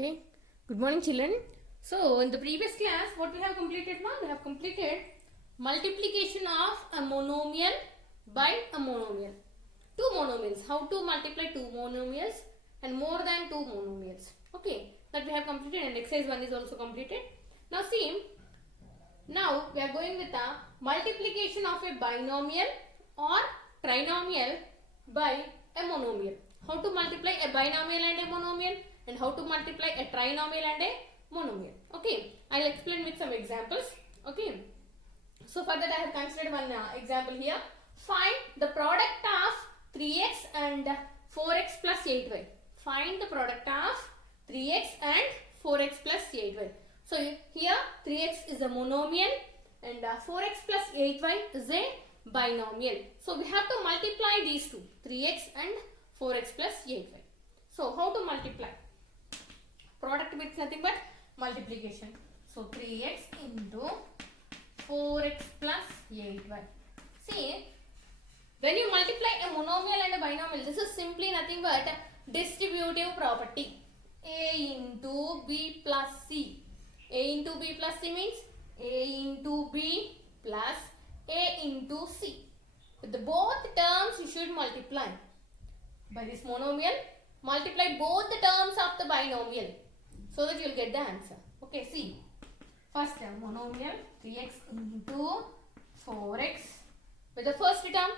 Okay, good morning children. So in the previous class what we have completed now, we have completed multiplication of a monomial by a monomial. Two monomials, how to multiply two monomials and more than two monomials. Okay, that we have completed and exercise 1 is also completed. Now see, now we are going with the multiplication of a binomial or trinomial by a monomial. How to multiply a binomial and a monomial and how to multiply a trinomial and a monomial. Okay, I will explain with some examples. Okay, so for that I have considered one example here. Find the product of 3x and 4x plus 8y. Find the product of 3x and 4x plus 8y. So here 3x is a monomial and 4x plus 8y is a binomial. So we have to multiply these two, 3x and 4x plus 8y. So how to multiply? Product means nothing but multiplication. So 3x into 4x plus 8y. See, when you multiply a monomial and a binomial, this is simply nothing but distributive property. A into B plus C. A into B plus C means A into B plus A into C. With the both terms you should multiply. By this monomial, multiply both the terms of the binomial so that you will get the answer. Okay, see. First term, monomial 3x into 4x with the first term.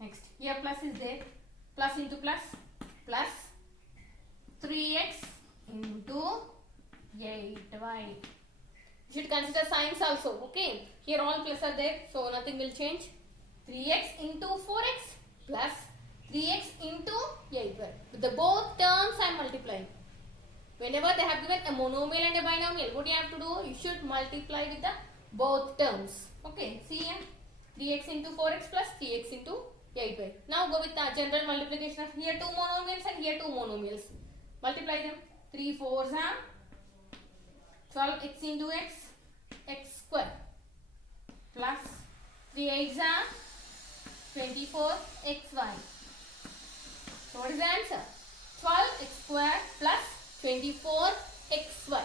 Next, here plus is there. Plus into plus. Plus 3x into 8y. You should consider signs also. Okay. Here all plus are there. So nothing will change. 3x into 4x plus 3x into 8y. With the both terms I am multiplying. Whenever they have given a monomial and a binomial, what you have to do? You should multiply with the both terms. Okay. See here. 3x into 4x plus 3x into 8y. Now go with the general multiplication of here two monomials and here two monomials. Multiply them. 3 4s are 12x into x square plus 3 8s are 24xy. So what is the answer? 12x square plus 24xy.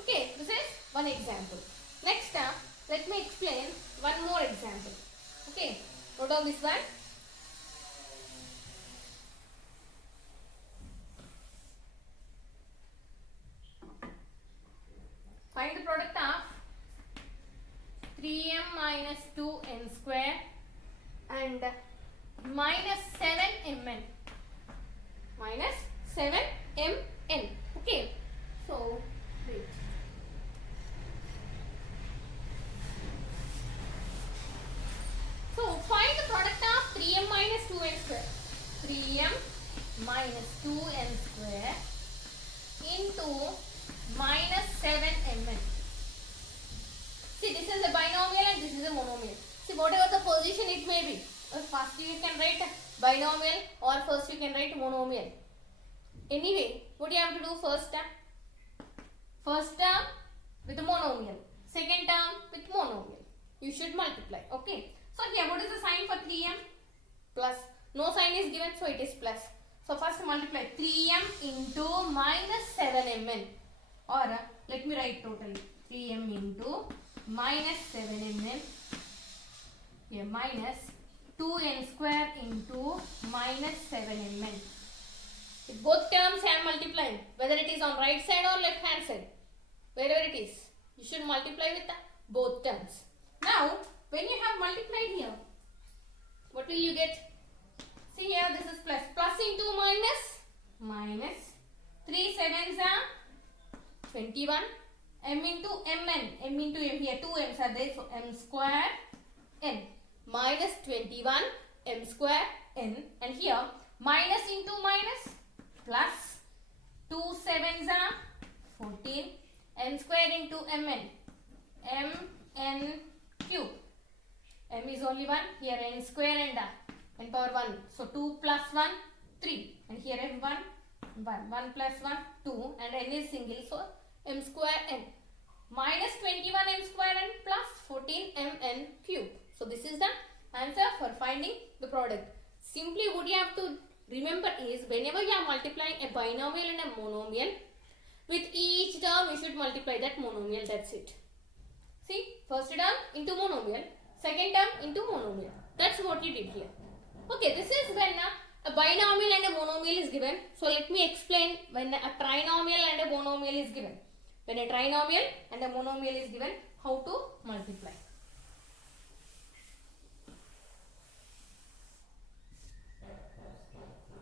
Okay, this is one example. Next time, let me explain one more example. Okay, note down this one. Find the product of 3m minus 2n square and minus 7mn. Minus 7mn. Okay. So, wait. So, find the product of 3m minus 2n square. 3m minus 2n square into minus 7mn. See, this is a binomial and this is a monomial. See, whatever the position it may be. First you can write binomial or first you can write monomial. Anyway, what you have to do first term? First term with the monomial. Second term with monomial. You should multiply. Okay. So here what is the sign for 3m? Plus. No sign is given, so it is plus. So first multiply 3m into minus 7mn. Or let me write totally. 3m into minus 7mn. Here minus 2n square into minus 7mn. With both terms I am multiplying. Whether it is on right side or left hand side. Wherever it is. You should multiply with both terms. Now, when you have multiplied here, what will you get? See here, this is plus. Plus into minus. Minus. 3 7s are 21. M into mn. M into m. Here 2 m's are there. So, m square n. Minus 21 m square n. And here, minus into minus. Plus 2 7s are 14. M square into mn. mn cube. M is only 1. Here n square and n power 1. So 2 plus 1, 3. And here m 1, 1. 1 plus 1, 2. And n is single. So m square n. Minus 21 m square n plus 14 mn cube. So this is the answer for finding the product. Simply what you have to remember is whenever you are multiplying a binomial and a monomial, With each term you should multiply that monomial, that's it. See, first term into monomial, second term into monomial. That's what you did here. Okay, this is when a binomial and a monomial is given. So let me explain when a trinomial and a monomial is given. When a trinomial and a monomial is given, how to multiply.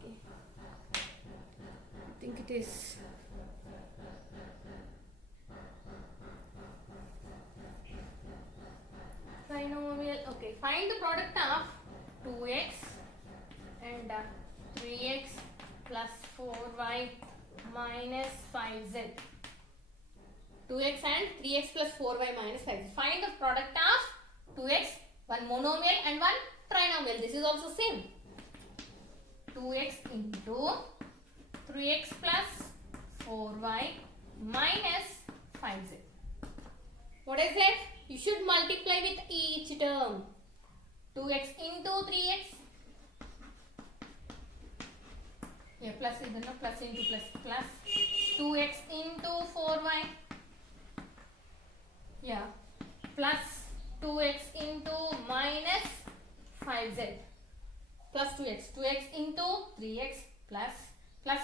Okay. I think it is trinomial. Okay, find the product of 2x and 3x plus 4y minus 5z. 2x and 3x plus 4y minus 5z. Find the product of 2x, one monomial and one trinomial. This is also same. 2x into 3x plus 4y minus 5z. What is it? You should multiply with each term. 2x into 3x. Yeah, plus even no, plus into plus plus. 2x into 4y. Yeah, plus 2x into minus 5z. Plus 2x into 3x plus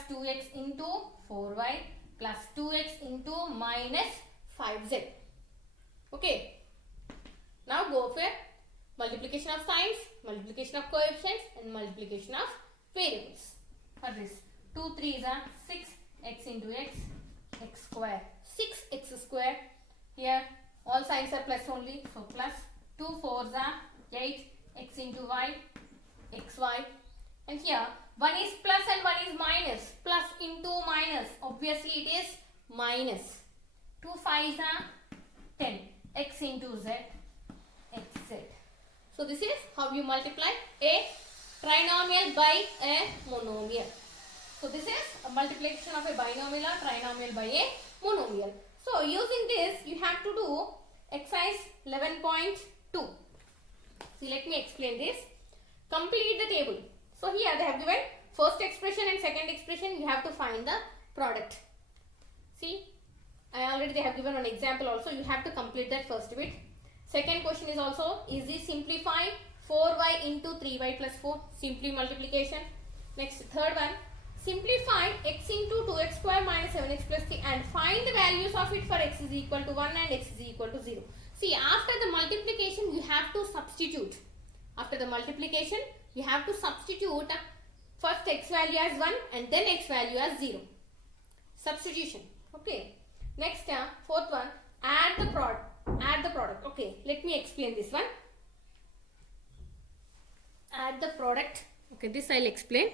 2x into 4y plus 2x into minus 5z. Okay. Now go for multiplication of signs, multiplication of coefficients and multiplication of variables. For this, 2 3s are 6, x into x square, 6x square. Here all signs are plus only, so plus. 2 4s are 8, x into y, xy. And here one is plus and one is minus. Plus into minus, obviously it is minus. 2 5s are 10, x into z, xz. So this is how you multiply a trinomial by a monomial. So this is a multiplication of a binomial or trinomial by a monomial. So using this you have to do exercise 11.2. See, let me explain this. Complete the table. So here they have given first expression and second expression. You have to find the product. See, already they have given an example also. You have to complete that first bit. Second question is also easy. Simplify 4y into 3y plus 4. Simply multiplication. Next, third one. Simplify x into 2x square minus 7x plus 3 and find the values of it for x is equal to 1 and x is equal to 0. See, after the multiplication you have to substitute. After the multiplication you have to substitute first x value as 1 and then x value as 0. Substitution. Okay. Next, fourth one, add the product. Add the product. Okay, let me explain this one. Add the product. Okay, this I'll explain.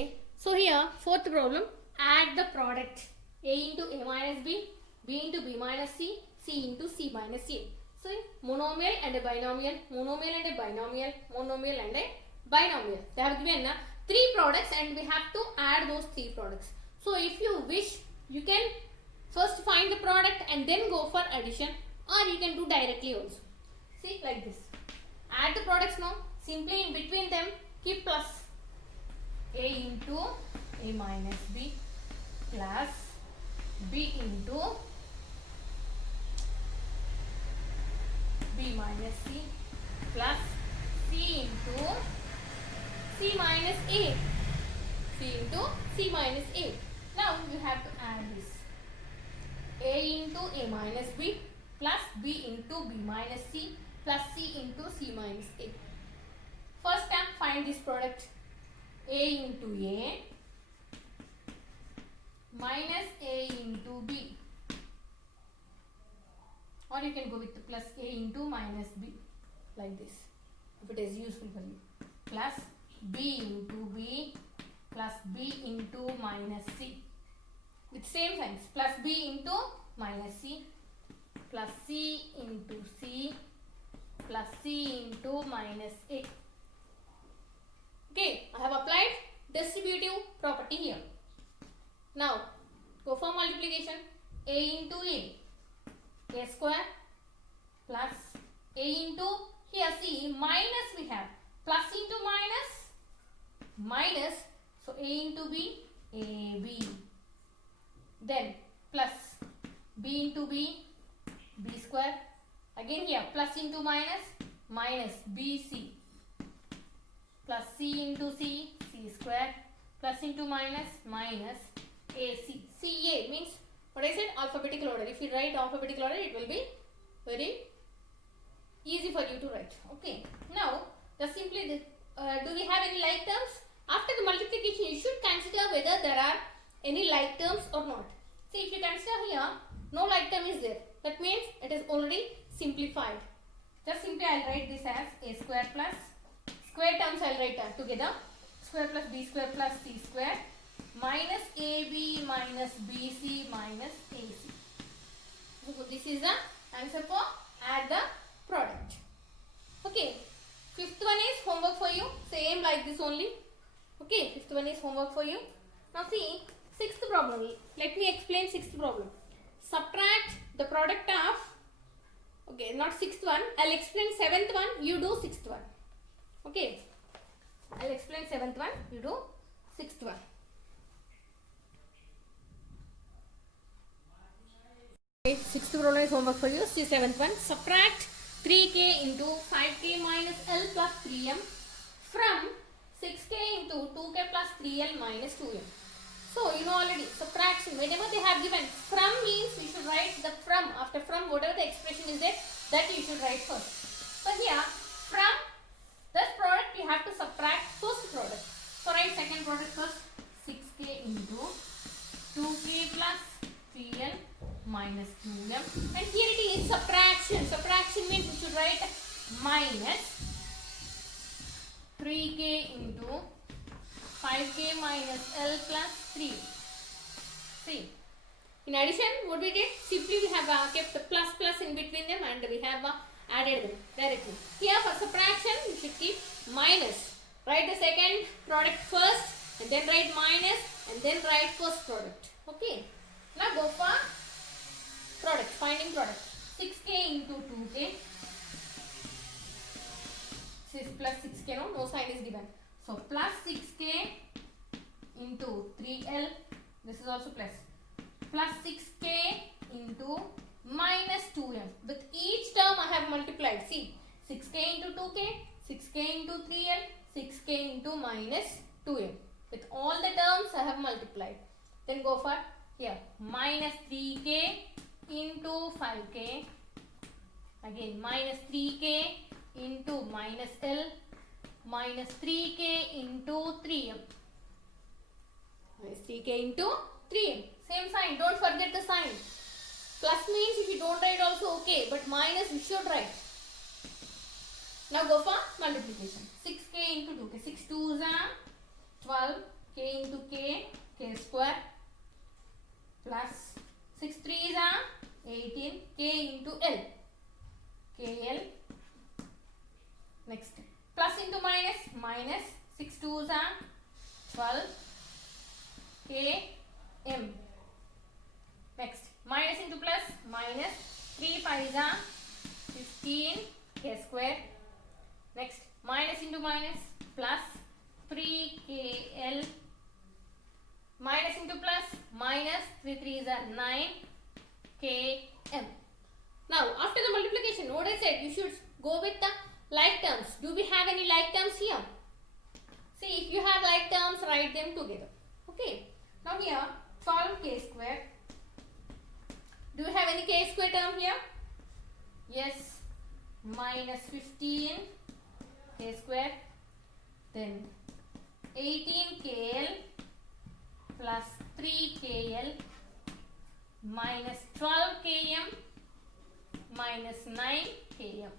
Okay. So here, fourth problem, add the product. A into A minus B, B into B minus C, C into C minus A. So monomial and a binomial, monomial and a binomial, monomial and a binomial. They have given 3 products and we have to add those 3 products. So if you wish, you can first find the product and then go for addition, or you can do directly also. See, like this. Add the products now. Simply in between them keep plus. A into A minus B plus B into B minus C plus C into C minus A. C into C minus A. Now you have to add this. A into A minus B plus B into B minus C plus C into C minus A. First time find this product. A into A minus A into B. Or you can go with the plus A into minus B, like this, if it is useful for you. Plus B into B plus B into minus C. With same signs, plus B into minus C plus C into C plus C into minus A. Okay, I have applied distributive property here. Now, go for multiplication. A into A square plus A into, here see, minus we have, plus into minus, minus, so A into B, AB then plus b into b, b square. Again here plus into minus, minus bc, plus c into c, c square, plus into minus, minus ac. Ca means what I said, alphabetical order. If you write alphabetical order, it will be very easy for you to write. Okay. Now just simply this, do we have any like terms? After the multiplication, you should consider whether there are any like terms or not. See, if you consider here, no like term is there. That means it is already simplified. Just simply I will write this as a square plus square terms I will write together. Square plus b square plus c square minus ab minus bc minus ac. So this is the answer for add the product. Okay. Fifth one is homework for you. Same like this only. Okay. Fifth one is homework for you. Now see sixth problem. Let me explain sixth problem. Subtract the product of, okay, not sixth one. I'll explain seventh one. You do sixth one. Okay. I'll explain seventh one. You do sixth one. Okay, sixth problem is homework for you. See seventh one. Subtract 3k into 5k minus L plus 3m from 6k into 2k plus 3L minus 2m. So you know already subtraction. Whenever they have given from means you should write the from. After from, whatever the expression is there, that you should write first. So here from this product you have to subtract first product. So write second product first. 6k into 2k plus 3L minus 2m, and here it is subtraction. Subtraction means you should write minus 3k into 5k minus L plus 3. See, in addition what we did, simply we have kept the plus plus in between them and we have added them directly. Here for subtraction you should keep minus. Write the second product first and then write minus and then write first product. Okay. Now go for product, finding product. 6k into 2k. 6 plus 6k, no sign is given. So plus 6k into 3L, this is also plus. Plus 6k into minus 2m. With each term I have multiplied. See, 6k into 2k, 6k into 3L, 6k into minus 2m. With all the terms I have multiplied. Then go for here minus 3k into 5k, again minus 3k into minus L, minus 3k into 3m, minus 3k into 3m. Same sign, don't forget the sign. Plus means if you don't write also okay, but minus you should write. Now go for multiplication. 6k into 2k, 6 2s are 12, k into k, k square, plus 6 3s are 18, k into L, kl. Next, plus into minus, minus 6 2s are 12, km. Next, minus into plus, minus 3 5s are 15, k square. Next, minus into minus, plus 3kl. Minus into plus, minus 3 3s are 9 km. Now after the multiplication, what I said, you should go with the like terms. Do we have any like terms here? See, if you have like terms, write them together. Okay. Now here 12k square. Do you have any k square term here? Yes. Minus 15 k square. Then 18kl plus 3kl minus 12km minus 9km.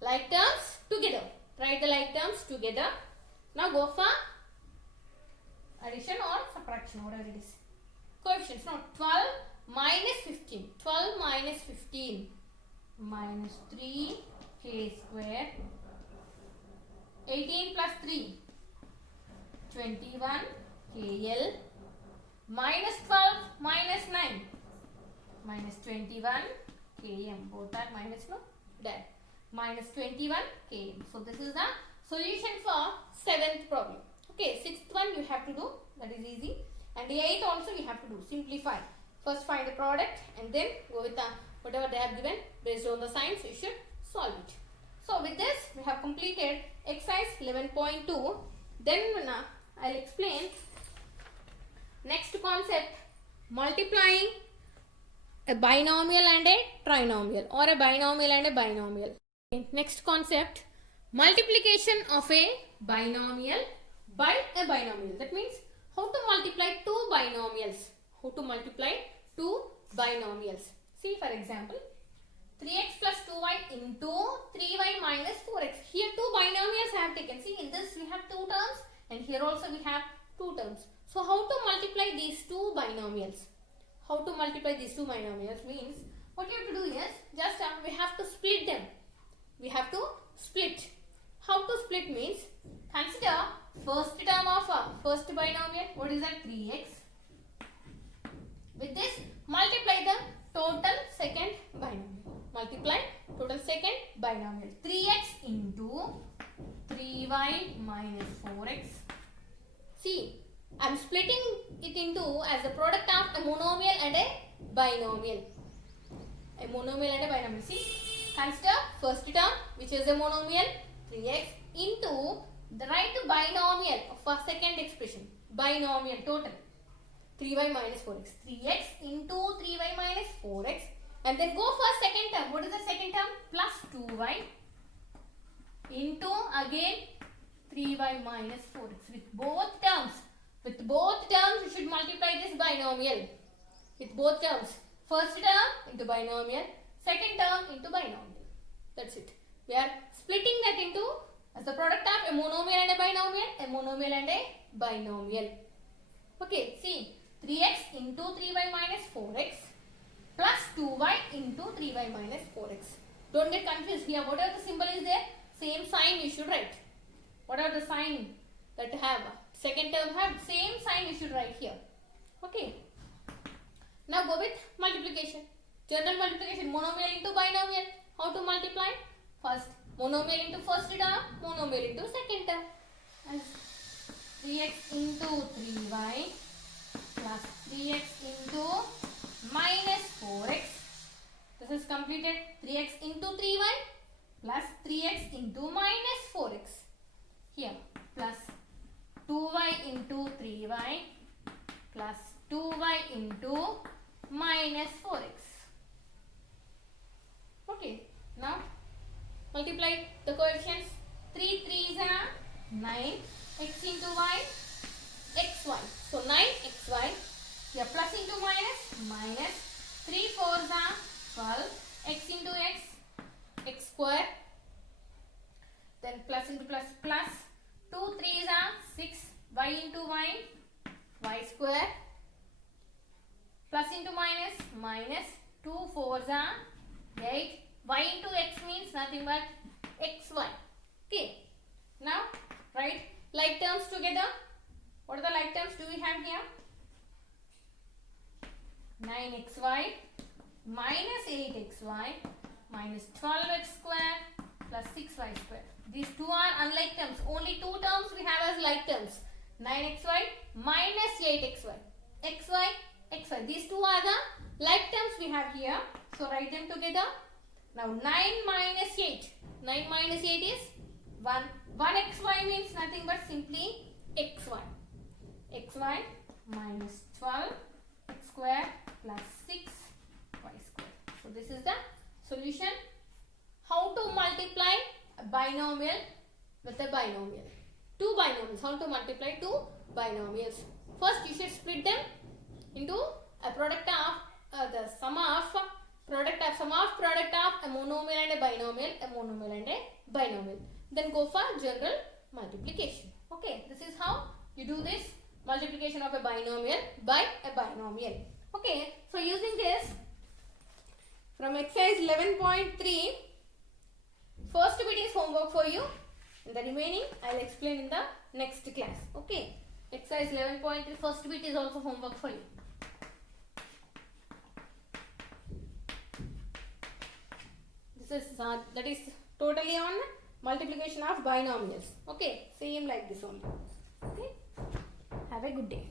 Like terms together. Write the like terms together. Now go for addition or subtraction, whatever it is. Coefficients. Now 12 minus 15. 12 minus 15 minus 3k square. 18 plus 3. 21 kl minus 12 minus 9 minus 21 km. Both are minus, no? There. Minus 21 km. So this is the solution for 7th problem. Okay, 6th one you have to do. That is easy. and 8 also we have to do. Simplify. First find the product and then go with the whatever they have given based on the signs. You should solve it. So with this we have completed exercise 11.2. Then I'll explain next concept, multiplying a binomial and a trinomial, or a binomial and a binomial. Okay. Next concept, multiplication of a binomial by a binomial. That means how to multiply two binomials. How to multiply two binomials. See, for example, 3x plus 2y into 3y minus 4x. Here two binomials I have taken. See, in this we have two terms and here also we have two terms. So how to multiply these two binomials? How to multiply these two binomials means, what you have to do is just we have to split them. We have to split. How to split means, consider first term of first binomial. What is that? 3x. With this, multiply the total second binomial. Multiply total second binomial. 3x into 3y minus 4x. See, I am splitting it into as a product of a monomial and a binomial. A monomial and a binomial. See, consider first term which is a monomial 3x into the right binomial of second expression. Binomial total 3y minus 4x. 3x into 3y minus 4x. And then go for second term. What is the second term? Plus 2y into again 3y minus 4x. With both terms. With both terms, you should multiply this binomial. With both terms. First term into binomial. Second term into binomial. That's it. We are splitting that into as the product of a monomial and a binomial. A monomial and a binomial. Okay, see. 3x into 3y minus 4x plus 2y into 3y minus 4x. Don't get confused here. Whatever the symbol is there, same sign you should write. Whatever the sign that have second term have, same sign you should write here. Okay. Now go with multiplication. General multiplication, monomial into binomial. How to multiply? First, monomial into first term, monomial into second term. And 3x into 3y plus 3x into minus 4x. This is completed. 3x into 3y plus 3x into minus 4x. Here, plus 2y into 3y plus 2y into minus 4x. Okay, now multiply the coefficients. 3 3s are 9, x into y, xy. So 9xy. Here plus into minus, minus. 3 4s are 12, x into x, x square. Then plus into plus, plus. 2 3s are 6, y into y, y square. Plus into minus, minus. 2 4s are 8, y into x means nothing but xy. Okay. Now write like terms together. What are the like terms do we have here? 9xy minus 8xy minus 12x square plus 6y square. These two are unlike terms. Only two terms we have as like terms. 9xy minus 8xy. xy, xy. These two are the like terms we have here. So write them together. Now 9 minus 8. 9 minus 8 is 1. 1xy means nothing but simply xy. xy minus 12 x square plus 6 y square. So this is the solution. How to multiply a binomial with a binomial. Two binomials. How to multiply two binomials. First you should split them into a product of the sum of product of a monomial and a binomial, a monomial and a binomial. Then go for general multiplication. Okay, this is how you do this multiplication of a binomial by a binomial. Okay, so using this from exercise 11.3, first bit is homework for you and the remaining I will explain in the next class. Okay, exercise 11.3 first bit is also homework for you. This is that is totally on multiplication of binomials. Okay, same like this only. Okay, have a good day.